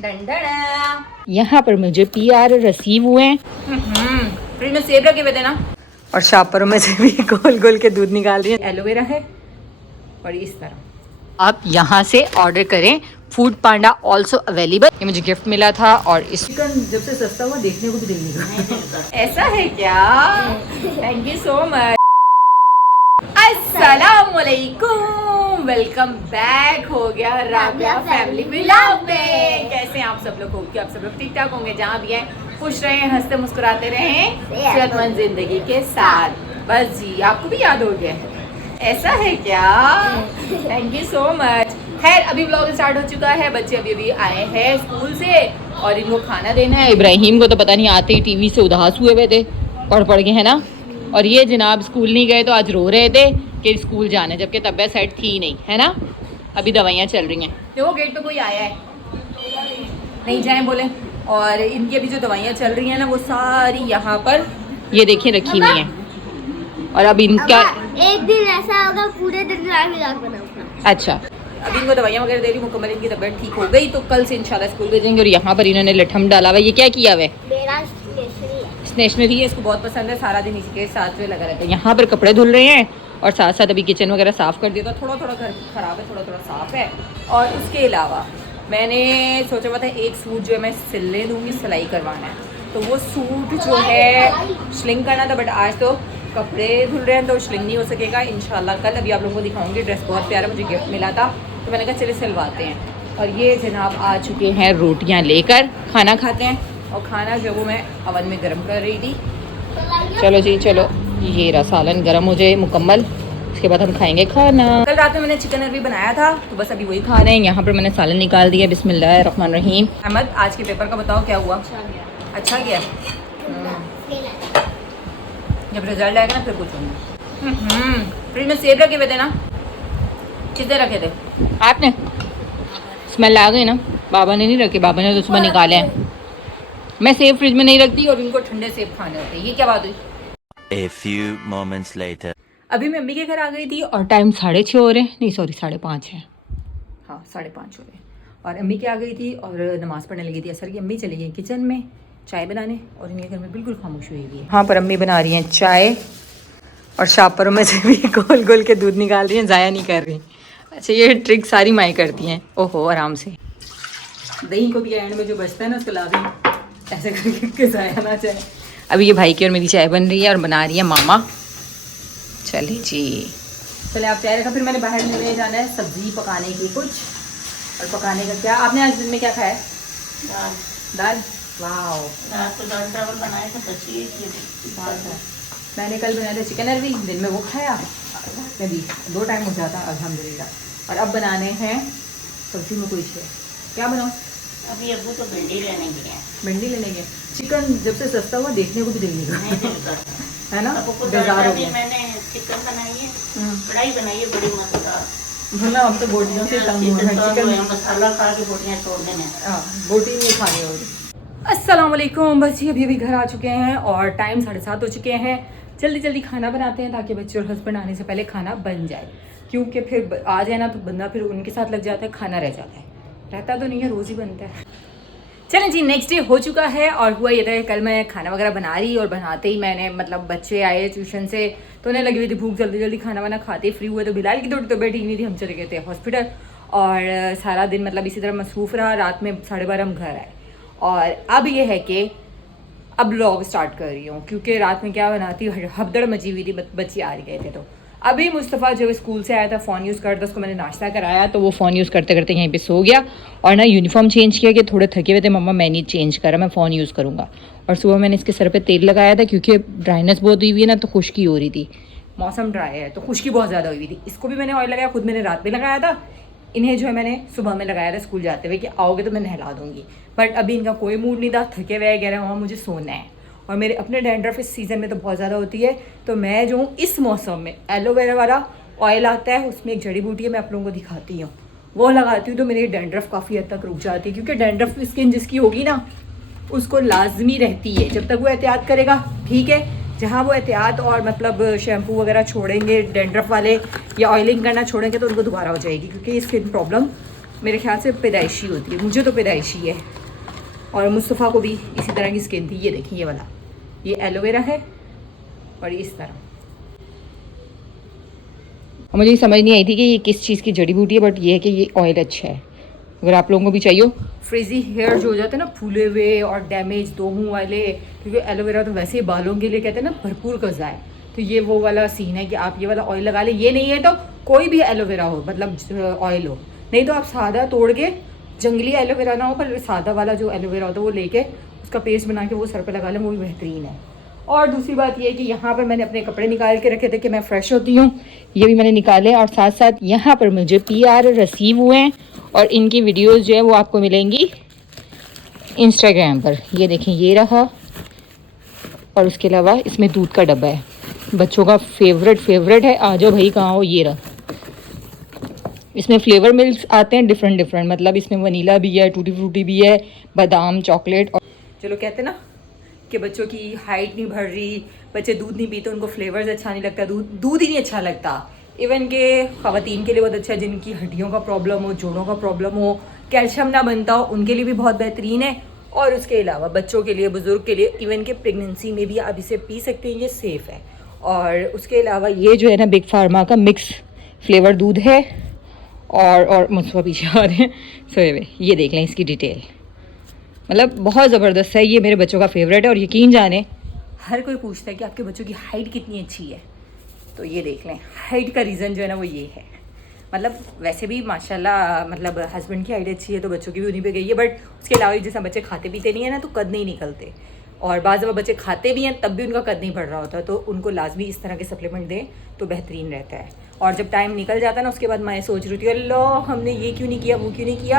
यहाँ पर मुझे PR रिसीव हुए हैं। फ्रिज में सेब रखे हुए थे ना, और शापरों में से भी गोल गोल के दूध निकाल रही है। एलोवेरा है और इस तरह आप यहाँ से ऑर्डर करें। फूड पांडा ऑल्सो अवेलेबल। ये मुझे गिफ्ट मिला था और इस चिकन जब से सस्ता हुआ देखने को भी दिल नहीं करता। ऐसा है क्या? Thank you so much. अस्सलाम वालेकुम, वेलकम बैक हो गया राबिया फैमिली व्लॉग में। कैसे हैं आप सब लोग? होंगे आप सब लोग ठीक ठाक होंगे, जहाँ भी हैं खुश रहें, हंसते मुस्कुराते रहें, सेहतमंद जिंदगी के साथ। बस जी, आपको भी याद हो गया है। ऐसा है क्या? Thank you so much. खैर, अभी व्लॉग स्टार्ट हो चुका है। बच्चे अभी अभी आए हैं स्कूल से और इनको खाना देना है। इब्राहिम को तो पता नहीं, आते ही टीवी से उदास हुए थे, पढ़ के, है ना। और ये जनाब स्कूल नहीं गए तो आज रो रहे थे कि स्कूल जाना, जबकि तबीयत सेट थी नहीं, है ना। अभी दवाइयाँ चल रही हैं। देखो गेट पे कोई आया है, नहीं जाएं बोले। और इनकी अभी जो दवाइयाँ चल रही हैं ना, वो सारी यहाँ पर ये देखिए रखी हुई हैं। और अब इनका एक दिन ऐसा होगा पूरे दिन व्लॉग बनाऊंगा। अच्छा, अभी इनको दवाइयाँ वगैरह दे रही, मुकम्मल इनकी तबीयत ठीक हो गई तो कल से इंशाल्लाह स्कूल भेजेंगे। और यहाँ पर इन्होंने लठम डाला हुआ है। ये क्या किया हुआ है? मेरा स्टेशनरी है, इसको बहुत पसंद है, सारा दिन इसके साथ में लगा रहता है। यहाँ पर कपड़े धुल रहे हैं और साथ साथ अभी किचन वगैरह साफ़ कर दिया था। थोड़ा थोड़ा घर ख़राब है, थोड़ा थोड़ा साफ़ है। और उसके अलावा मैंने सोचा हुआ था एक सूट जो है मैं सिलने दूँगी, सिलाई करवाना है। तो वो सूट जो है श्लिंग करना था, बट आज तो कपड़े धुल रहे हैं तो श्लिंग नहीं हो सकेगा। इंशाल्लाह कल अभी आप लोगों को दिखाऊंगी। ड्रेस बहुत प्यारा मुझे गिफ्ट मिला था तो मैंने कहा चले सिलवाते हैं। और ये जनाब आ चुके हैं रोटियां लेकर, खाना खाते हैं। और खाना जो वो मैं अवन में गर्म कर रही थी। चलो जी चलो, ये रहा सालन गर्म हो जाए मुकम्मल, उसके बाद हम खाएंगे खाना। कल रात में मैंने चिकन अरबी बनाया था तो बस अभी वही खा रहे हैं। यहाँ पर मैंने सालन निकाल दिया। बिस्मिल्लाहिर्रहमानिर्रहीम। अहमद, आज के पेपर का बताओ क्या हुआ? अच्छा गया। जब रिजल्ट आएगा ना फिर पूछूंगी। फ्रिज में सेब रखे हुए थे ना, कितने रखे थे आपने? स्मेल आ गई ना। बाबा ने नहीं रखे, बाबा ने तो सुबह निकाले हैं। मैं सेब फ्रिज में नहीं रखती और इनको ठंडे सेब खाने होते हैं। ये क्या बात हुई? A few moments later. अभी मैं अम्मी के घर आ गई थी और टाइम 6:30 हो रहे हैं, नहीं सॉरी 5:30 है। हाँ 5:30 हो रहे हैं। और अम्मी के आ गई थी और नमाज़ पढ़ने लगी थी असर की। अम्मी चली गई किचन में चाय बनाने और इनके घर में बिल्कुल खामोशी हुई हुई है। हाँ पर अम्मी बना रही हैं चाय और शापरों में से भी गोल गोल के दूध निकाल रही हैं, ज़ाया नहीं कर रही। अच्छा, ये ट्रिक सारी माई करती हैं। ओहो, आराम से दही को भी एंड में जो बचता है ना उसको ला दी, ऐसे करके ज़ाया ना चाहे। अभी ये भाई की और मेरी चाय बन रही है और बना रही है मामा। चले जी, चले आप चाय रखा। फिर मैंने बाहर ले जाना है सब्जी पकाने की कुछ। और पकाने का क्या? आपने आज दिन में क्या खाया? दाल। वाह, मैंने कल बनाया था चिकन अरबी, दिन में वो खाया। मैं भी 2 टाइम हो जाता अल्हम्दुलिल्लाह। और अब बनाने हैं सब्जी में कुछ है। क्या बनाओ? अभी अबू तो भिंडी लेने गए हैं। भिंडी लेने गए। चिकन जब से सस्ता हुआ देखने को भी दिल नहीं करता, है ना। बाजार हो गया। मैंने चिकन बनाई है, कढ़ाई बनाई है बड़ी मजेदार। भला हम तो बोटियों से तंग हो रहे हैं। चिकन मसाला खा के बोटियाँ छोड़ देने। हाँ, बोटी नहीं खानी होगी। अस्सलाम वालेकुम। बस ये अभी घर आ चुके हैं और टाइम 7:30 हो चुके हैं। जल्दी जल्दी खाना बनाते हैं ताकि बच्चे और हस्बैंड आने से पहले खाना बन जाए, क्योंकि फिर आ जाए ना तो बंदा फिर उनके साथ लग जाता है, खाना रह जाता है। रहता तो नहीं है, रोज़ ही बनता है। चलें जी, नेक्स्ट डे हो चुका है और हुआ ये था कि कल मैं खाना वगैरह बना रही और बनाते ही मैंने मतलब बच्चे आए ट्यूशन से तो उन्हें लगी हुई थी भूख, जल्दी जल्दी खाना वाना खाते फ्री हुए तो बिलाल की थोड़ी तबीयत ठीक नहीं थी, हम चले गए थे हॉस्पिटल। और सारा दिन मतलब इसी तरह मसरूफ़ रहा। रात में 12:30 हम घर आए। और अब ये है कि अब व्लॉग स्टार्ट कर रही हूँ क्योंकि रात में क्या बनाती हबदड़ मची हुई थी, बच्चे आ गए थे। तो अभी मुस्तफ़ा जो स्कूल से आया था फ़ोन यूज़ करता, उसको मैंने नाश्ता कराया तो वो फ़ोन यूज़ करते करते यहीं पे सो गया। और ना यूनिफॉर्म चेंज किया कि थोड़े थके हुए थे, मम्मा मैं नहीं चेंज करा, मैं फ़ोन यूज़ करूँगा। और सुबह मैंने इसके सर पे तेल लगाया था क्योंकि ड्राइनेस बहुत हुई हुई है ना, तो खुश्की हो रही थी, मौसम ड्राई है तो खुश्की बहुत ज़्यादा हुई थी। इसको भी मैंने ऑयल लगाया, खुद मैंने रात में लगाया था। इन्हें जो है मैंने सुबह में लगाया था स्कूल जाते हुए कि आओगे तो मैं नहला दूँगी। बट अभी इनका कोई मूड नहीं था, थके हुए कह रहे हैं मुझे सोना है। और मेरे अपने डैंड्रफ इस सीज़न में तो बहुत ज़्यादा होती है, तो मैं जो हूँ इस मौसम में एलोवेरा वाला ऑयल आता है, उसमें एक जड़ी बूटी है, मैं आप लोगों को दिखाती हूँ, वो लगाती हूँ तो मेरी डैंड्रफ काफ़ी हद तक रुक जाती है। क्योंकि डैंड्रफ स्किन जिसकी होगी ना उसको लाजमी रहती है, जब तक वो एहतियात करेगा ठीक है। जहाँ वो एहतियात और मतलब शैम्पू वगैरह छोड़ेंगे डैंड्रफ वाले या ऑयलिंग करना छोड़ेंगे तो उनको दोबारा हो जाएगी, क्योंकि ये स्किन प्रॉब्लम मेरे ख्याल से पैदाइशी होती है, मुझे तो पैदाइशी है। और मुस्तफ़ा को भी इसी तरह की स्किन थी। ये देखिए ये वाला, ये एलोवेरा है और इस तरह। मुझे समझ नहीं आई थी कि ये किस चीज़ की जड़ी बूटी है, बट ये है कि ये ऑयल अच्छा है। अगर आप लोगों को भी चाहिए, फ्रिजी हेयर जो हो जाते हैं ना, फूले हुए और डैमेज दो मुँह वाले, क्योंकि एलोवेरा तो वैसे ही बालों के लिए कहते हैं ना भरपूर गज़ा है, तो ये वो वाला सीन है कि आप ये वाला ऑयल लगा लें। ये नहीं है तो कोई भी एलोवेरा हो, मतलब ऑयल हो, नहीं तो आप सादा तोड़ के, जंगली एलोवेरा ना हो पर सादा वाला जो एलोवेरा होता है वो लेके उसका पेस्ट बना के वो सर पे लगा लें, वो भी बेहतरीन है। और दूसरी बात ये है कि यहाँ पर मैंने अपने कपड़े निकाल के रखे थे कि मैं फ़्रेश होती हूँ, ये भी मैंने निकाले। और साथ साथ यहाँ पर मुझे PR रिसीव हुए हैं और इनकी वीडियोस जो है वो आपको मिलेंगी इंस्टाग्राम पर। ये देखें, ये रहा। और उसके अलावा इसमें दूध का डब्बा है, बच्चों का फेवरेट है। आ जाओ भाई, कहाँ हो, ये रहा। इसमें फ्लेवर मिल्क आते हैं डिफरेंट, मतलब इसमें वनीला भी है, टूटी फ्रूटी भी है, बादाम, चॉकलेट। और चलो कहते ना कि बच्चों की हाइट नहीं बढ़ रही, बच्चे दूध नहीं पीते, उनको फ्लेवर्स अच्छा नहीं लगता, दूध ही नहीं अच्छा लगता। इवन के ख़वातीन के लिए बहुत अच्छा है, जिनकी हड्डियों का प्रॉब्लम हो, जोड़ों का प्रॉब्लम हो, कैल्शियम ना बनता हो, उनके लिए भी बहुत बेहतरीन है। और उसके अलावा बच्चों के लिए, बुज़ुर्ग के लिए, इवन के प्रेगनेंसी में भी आप इसे पी सकते हैं, ये सेफ़ है। और उसके अलावा ये जो है ना बिग फार्मा का मिक्स फ्लेवर दूध है। और मुझसे पीछे आ रहे हैं सोए, ये देख लें इसकी डिटेल, मतलब बहुत ज़बरदस्त है। ये मेरे बच्चों का फेवरेट है। और यकीन जाने हर कोई पूछता है कि आपके बच्चों की हाइट कितनी अच्छी है, तो ये देख लें, हाइट का रीज़न जो है ना वो ये है। मतलब वैसे भी माशाल्लाह, मतलब हस्बैंड की हाइट अच्छी है तो बच्चों की भी उन्हीं पे गई है। बट उसके अलावा जैसे बच्चे खाते पीते नहीं है ना, तो कद नहीं निकलते। और बाज़ दफ़ा बच्चे खाते भी हैं तब भी उनका कद नहीं बढ़ रहा होता, तो उनको लाजमी इस तरह के सप्लीमेंट दें तो बेहतरीन रहता है। और जब टाइम निकल जाता है ना, उसके बाद मैं सोच रही थी अल्लाह हमने ये क्यों नहीं किया, वो क्यों नहीं किया।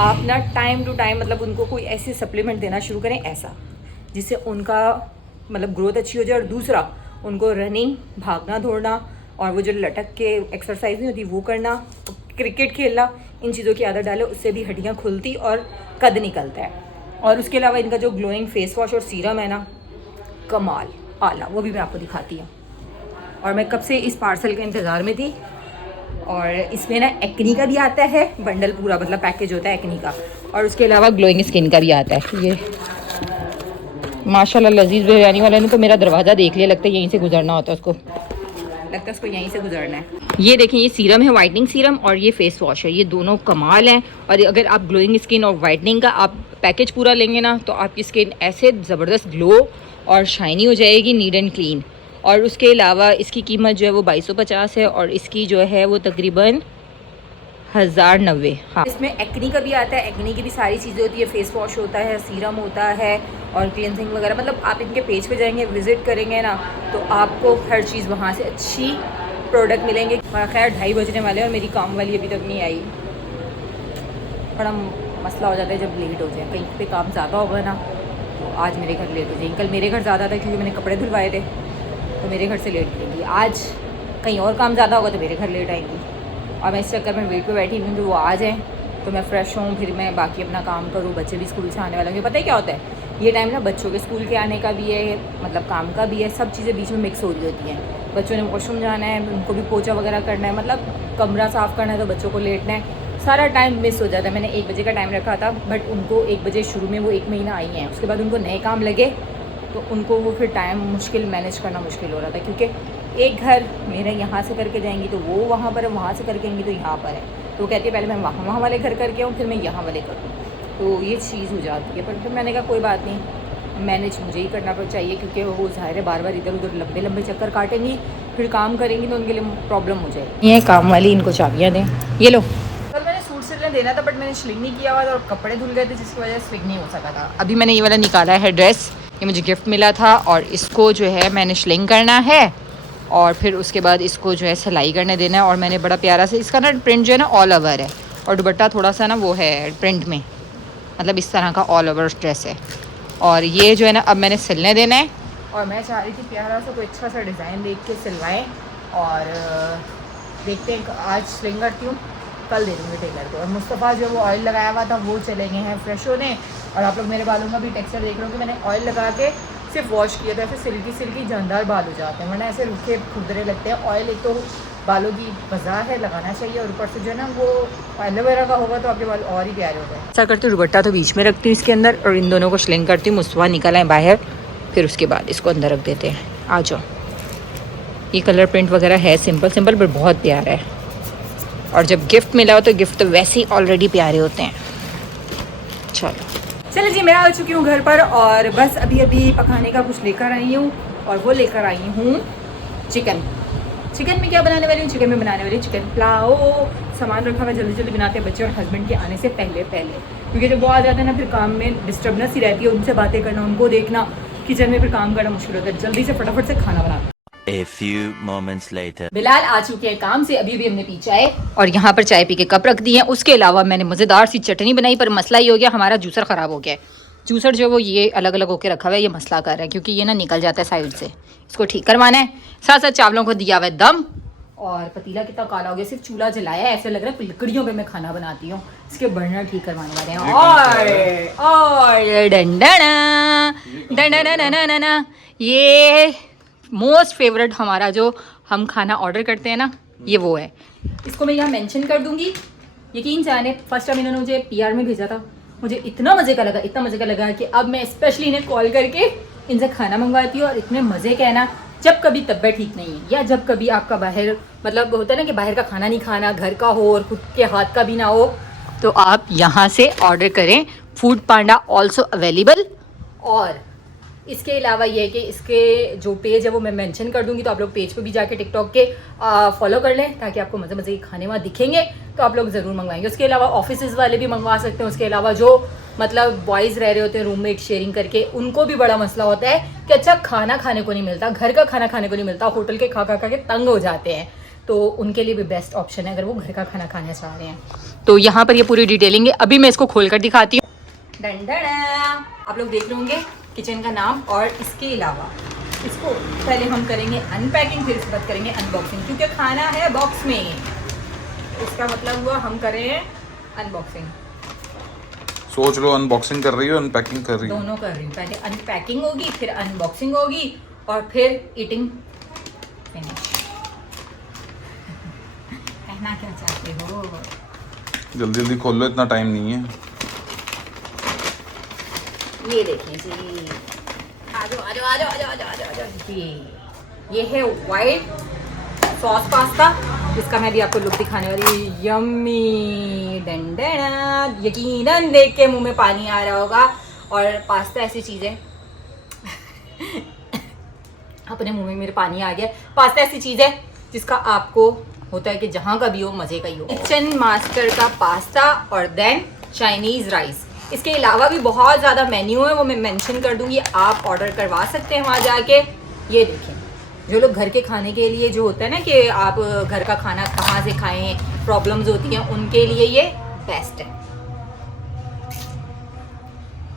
आप ना टाइम टू टाइम मतलब उनको कोई ऐसे सप्लीमेंट देना शुरू करें ऐसा, जिससे उनका मतलब ग्रोथ अच्छी हो जाए। और दूसरा, उनको रनिंग, भागना दौड़ना, और वो जो लटक के एक्सरसाइज नहीं होती वो करना, क्रिकेट खेलना, इन चीज़ों की आदत डालो, उससे भी हड्डियाँ खुलती और कद निकलता है। और उसके अलावा इनका जो ग्लोइंग फेस वॉश और सीरम है ना, कमाल आला, वो भी मैं आपको दिखाती हूँ। और मैं कब से इस पार्सल के इंतज़ार में थी। और इसमें ना एक्नी का भी आता है बंडल पूरा, मतलब पैकेज होता है एक्नी का, और उसके अलावा ग्लोइंग स्किन का भी आता है। ये माशाल्लाह लजीज बिरयानी वाले ने तो मेरा दरवाज़ा देख लिया, लगता है यहीं से गुजरना होता है उसको, लगता है उसको यहीं से गुजरना है। ये देखें, ये सीरम है, वाइटनिंग सीरम, और ये फेस वॉश है, ये दोनों कमाल हैं। और अगर आप ग्लोइंग स्किन और वाइटनिंग का आप पैकेज पूरा लेंगे ना, तो आपकी स्किन ऐसे ज़बरदस्त ग्लो और शाइनी हो जाएगी, नीट एंड क्लीन। और उसके अलावा इसकी कीमत जो है वो 2250 है, और इसकी जो है वो तकरीबन 1090। हाँ, इसमें एक्नी का भी आता है, एक्नी की भी सारी चीज़ें होती है, फेस वॉश होता है, सीरम होता है और क्लिनजिंग वगैरह। मतलब आप इनके पेज पे जाएंगे, विज़िट करेंगे ना, तो आपको हर चीज़ वहाँ से अच्छी प्रोडक्ट मिलेंगे। खैर 2:30 बजने वाले हैं और मेरी काम वाली अभी तक नहीं आई। बड़ा मसला हो जाता है जब लेट हो जाए, कहीं पे काम ज़्यादा होगा ना, तो आज मेरे घर लेट हो जाएंगे। कल मेरे घर ज़्यादा था क्योंकि मैंने कपड़े धुलवाए थे, तो मेरे घर से लेट करेंगी। आज कहीं और काम ज़्यादा होगा तो मेरे घर लेट आएंगी। और मैं इस चक्कर में वेट पे बैठी हूँ कि वो आ जाएँ तो मैं फ़्रेश हूँ, फिर मैं बाकी अपना काम करूँ। बच्चे भी स्कूल से आने वाले होंगे। पता है क्या होता है, ये टाइम ना बच्चों के स्कूल के आने का भी है, मतलब काम का भी है, सब चीज़ें बीच में मिक्स हो रही होती हैं। बच्चों ने वॉशरूम जाना है, उनको भी पोछा वगैरह करना है, मतलब कमरा साफ़ करना है, तो बच्चों को लेटना है, सारा टाइम मिस हो जाता है। मैंने 1 बजे का टाइम रखा था, बट उनको 1 बजे शुरू में वो 1 महीना आई हैं, उसके बाद उनको नए काम लगे तो उनको वो फिर टाइम मुश्किल मैनेज करना मुश्किल हो रहा था। क्योंकि एक घर मेरे यहाँ से करके जाएंगी तो वो वहाँ पर है, वहाँ से करके आएंगी तो यहाँ पर है, तो कहती है पहले मैं वहाँ वाले घर करके आऊँ फिर मैं यहाँ वाले करूँ, तो ये चीज़ हो जाती है। पर फिर मैंने कहा कोई बात नहीं, मैनेज मुझे ही करना चाहिए, क्योंकि वो ज़ाहिर है बार बार इधर उधर लंबे लंबे चक्कर काटेंगी, फिर काम करेंगी तो उनके लिए प्रॉब्लम हो जाएगी। ये काम वाली इनको चाबियाँ दें, ये लो। कल मैंने सूट सिलने देना था बट मैंने स्लिंग नहीं किया हुआ था और कपड़े धुल गए थे, जिसकी वजह से स्लिंग नहीं हो सका था। अभी मैंने ये वाला निकाला है ड्रेस, ये मुझे गिफ्ट मिला था, और इसको जो है मैंने स्लिंग करना है और फिर उसके बाद इसको जो है सिलाई करने देना है। और मैंने बड़ा प्यारा से इसका ना प्रिंट जो है ना ऑल ओवर है, और दुपट्टा थोड़ा सा ना वो है प्रिंट में, मतलब इस तरह का ऑल ओवर ड्रेस है। और ये जो है ना अब मैंने सिलने देना है, और मैं चाह रही थी प्यारा सा कोई अच्छा सा डिज़ाइन देख के सिलवाएँ, और देखते हैं आज स्लिंग करती हूँ, कल दे दूँगी टेलर को। और मुस्तफ़ा जो वो ऑयल लगाया हुआ था वो चले गए हैं फ्रेश होने, और आप लोग मेरे बालों का भी टेक्सचर देख रहे हो कि मैंने ऑयल लगा के सिर्फ वॉश किया था, ऐसे सिल्की सिल्की जानदार बाल हो जाते हैं, वरना ऐसे रूखे खुरदरे लगते हैं। ऑयल एक तो बालों की बाजार है, लगाना चाहिए। और ऊपर से जो है ना वो एलोवेरा का होगा तो आपके बाल और ही प्यारे हो गए। ऐसा करती हूँ, दुपट्टा तो बीच में रखती हूँ इसके अंदर और इन दोनों को स्लिंग करती हूँ, मुसवा निकल आए बाहर, फिर उसके बाद इसको अंदर रख देते हैं। आ जाओ। ये कलर प्रिंट वगैरह है सिंपल सिंपल पर बहुत प्यारा है। और जब गिफ्ट मिला हो तो गिफ्ट तो वैसे ही ऑलरेडी प्यारे होते हैं। चलो जी, मैं आ चुकी हूँ घर पर और बस अभी अभी पकाने का कुछ लेकर आई हूँ और वो लेकर आई हूँ चिकन। चिकन में क्या बनाने वाली हूँ? चिकन में बनाने वाली चिकन पुलाव। सामान रखा हुआ, जल्दी जल्दी बनाते हैं बच्चे और हस्बैंड के आने से पहले क्योंकि जब वो आ जाते हैं ना फिर काम में डिस्टर्बनेस ही रहती है, उनसे बातें करना, उनको देखना, किचन में फिर काम करना मुश्किल होता है। जल्दी से फटाफट से खाना बनाना। A few moments later. Bilal आ चुके हैं काम से, अभी भी हमने पी चाय और यहाँ पर चाय पी के कप रख दिए हैं। उसके अलावा मैंने मज़ेदार सी चटनी बनाई, पर मसला ये हो गया हमारा जूसर ख़राब हो गया है। जूसर जो वो ये अलग अलग होकर रखा हुआ है, ये मसला कर रहा है क्योंकि ये ना निकल जाता है साइड से, इसको ठीक करवाना है। साथ साथ चावलों को दिया हुआ है दम और पतीला कितना काला हो गया, सिर्फ चूल्हा जलाया है, ऐसे लग रहा है लकड़ियों पे मैं खाना बनाती हूँ। इसके बर्नर ठीक करवाने वाले हैं। और डंडा ये मोस्ट फेवरेट हमारा जो हम खाना ऑर्डर करते हैं ना, ये वो है। इसको मैं यहाँ मेंशन कर दूंगी। यकीन जाने फर्स्ट टाइम इन्होंने मुझे PR में भेजा था, मुझे इतना मज़े का लगा कि अब मैं स्पेशली इन्हें कॉल करके इनसे खाना मंगवाती हूँ। और इतने मज़े का है ना, जब कभी तबीयत ठीक नहीं है या जब कभी आपका बाहर मतलब होता है ना कि बाहर का खाना नहीं खाना, घर का हो और खुद के हाथ का भी ना हो, तो आप यहाँ से ऑर्डर करें। फूड पांडा ऑल्सो अवेलेबल। और इसके अलावा ये है कि इसके जो पेज है वो मैं मेंशन कर दूंगी, तो आप लोग पेज पे भी जाके टिकटॉक के फॉलो कर लें ताकि आपको मज़े मज़े के खाने वहाँ दिखेंगे, तो आप लोग ज़रूर मंगवाएंगे। उसके अलावा ऑफिसेज़ वाले भी मंगवा सकते हैं। उसके अलावा जो मतलब बॉयज़ रह रहे होते हैं रूममेट शेयरिंग करके, उनको भी बड़ा मसला होता है कि अच्छा खाना खाने को नहीं मिलता, घर का खाना खाने को नहीं मिलता, होटल के खा के तंग हो जाते हैं, तो उनके लिए भी बेस्ट ऑप्शन है अगर वो घर का खाना खाना चाह रहे हैं। तो यहाँ पर ये पूरी डिटेलिंग है, अभी मैं इसको खोल कर दिखाती हूँ। आप लोग देख रहे होंगे किचन का नाम। और इसके अलावा इसको पहले हम करेंगे अनपैकिंग, फिर इसके बाद करेंगे अनबॉक्सिंग, क्योंकि खाना है बॉक्स में, इसका मतलब हुआ हम करें अनबॉक्सिंग। सोच लो अनबॉक्सिंग कर रही हो अनपैकिंग कर रही हो? दोनों कर रही हूँ। पहले अनपैकिंग होगी, फिर अनबॉक्सिंग होगी और फिर ईटिंग फिनिश। कहना क्या चाहते हो? जल्दी जल्दी खोल लो, इतना टाइम नहीं है। ये देखिए जी, आ जाओ जी। ये है वाइट सॉस पास्ता, इसका मैं भी आपको लुक दिखाने वाली हूँ। यम्मी डंडना, यकीनन देख के मुंह में पानी आ रहा होगा। और पास्ता ऐसी चीज़ है अपने मुंह में मेरे पानी आ गया। पास्ता ऐसी चीज़ है जिसका आपको होता है कि जहाँ का भी हो मज़े का ही हो। किचन मास्टर का पास्ता और देन चाइनीज़ राइस। इसके अलावा भी बहुत ज़्यादा मेन्यू है, वो मैं मेंशन कर दूंगी, आप ऑर्डर करवा सकते हैं वहाँ जाके। ये देखें, जो लोग घर के खाने के लिए जो होता है ना कि आप घर का खाना कहाँ से खाएं, प्रॉब्लम्स होती हैं, उनके लिए ये बेस्ट है।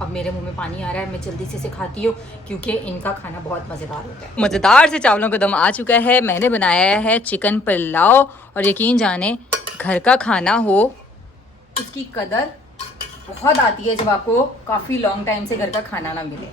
अब मेरे मुंह में पानी आ रहा है, मैं जल्दी से खाती हूँ क्योंकि इनका खाना बहुत मज़ेदार होता है। मज़ेदार से चावलों का दम आ चुका है। मैंने बनाया है चिकन पुलाव और यकीन जाने घर का खाना हो उसकी कदर बहुत आती है जब आपको काफ़ी लॉन्ग टाइम से घर का खाना ना मिले।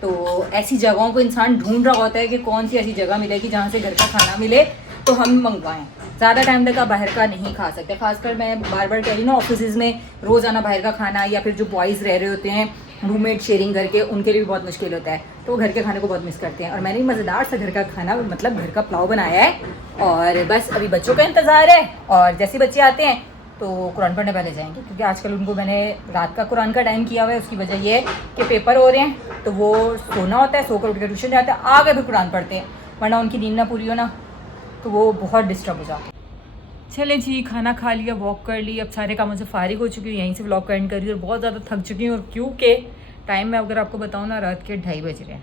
तो ऐसी जगहों को इंसान ढूंढ रहा होता है कि कौन सी ऐसी जगह मिलेगी जहाँ से घर का खाना मिले तो हम मंगवाएं। ज़्यादा टाइम तक आप बाहर का नहीं खा सकते। खासकर मैं बार बार कह रही हूँ ना, ऑफिस में रोज़ाना बाहर का खाना, या फिर जो बॉयज़ रह रहे होते हैं रूममेट शेयरिंग करके, उनके लिए भी बहुत मुश्किल होता है, तो वो घर के खाने को बहुत मिस करते हैं। और मैंने मज़ेदार सा घर का खाना मतलब घर का पुलाव बनाया है और बस अभी बच्चों का इंतज़ार है। और जैसे बच्चे आते हैं तो कुरान पढ़ने पहले जाएंगे, क्योंकि आजकल उनको मैंने रात का कुरान का टाइम किया हुआ है। उसकी वजह ये है कि पेपर हो रहे हैं तो वो सोना होता है, सोकर उठ कर ट्यूशन जाते हैं, आगे भी कुरान पढ़ते हैं, वरना उनकी नींद ना पूरी हो ना तो वो बहुत डिस्टर्ब हो जाते हैं। चले जी, खाना खा लिया, वॉक कर ली, अब सारे कामों से फारिग हो चुकी हूँ, यहीं से व्लॉग का एंड कर रही हूँ। और बहुत ज़्यादा थक चुकी हूँ, और क्योंकि टाइम में अगर आपको बताऊँ ना, रात के 2:30 बज रहे हैं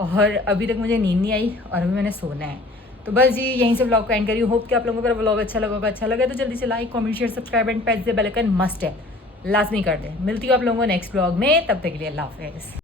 और अभी तक मुझे नींद नहीं आई और अभी मैंने सोना है। तो बस जी यहीं से व्लॉग का एंड करी हूँ। होप कि आप लोगों को व्लॉग अच्छा लगा तो जल्दी से like, comment, share, subscribe and press the bell icon must है, लाजमी कर दें। मिलती हूँ आप लोगों को नेक्स्ट व्लॉग में, तब तक के लिए अल्लाह हाफ़िज़।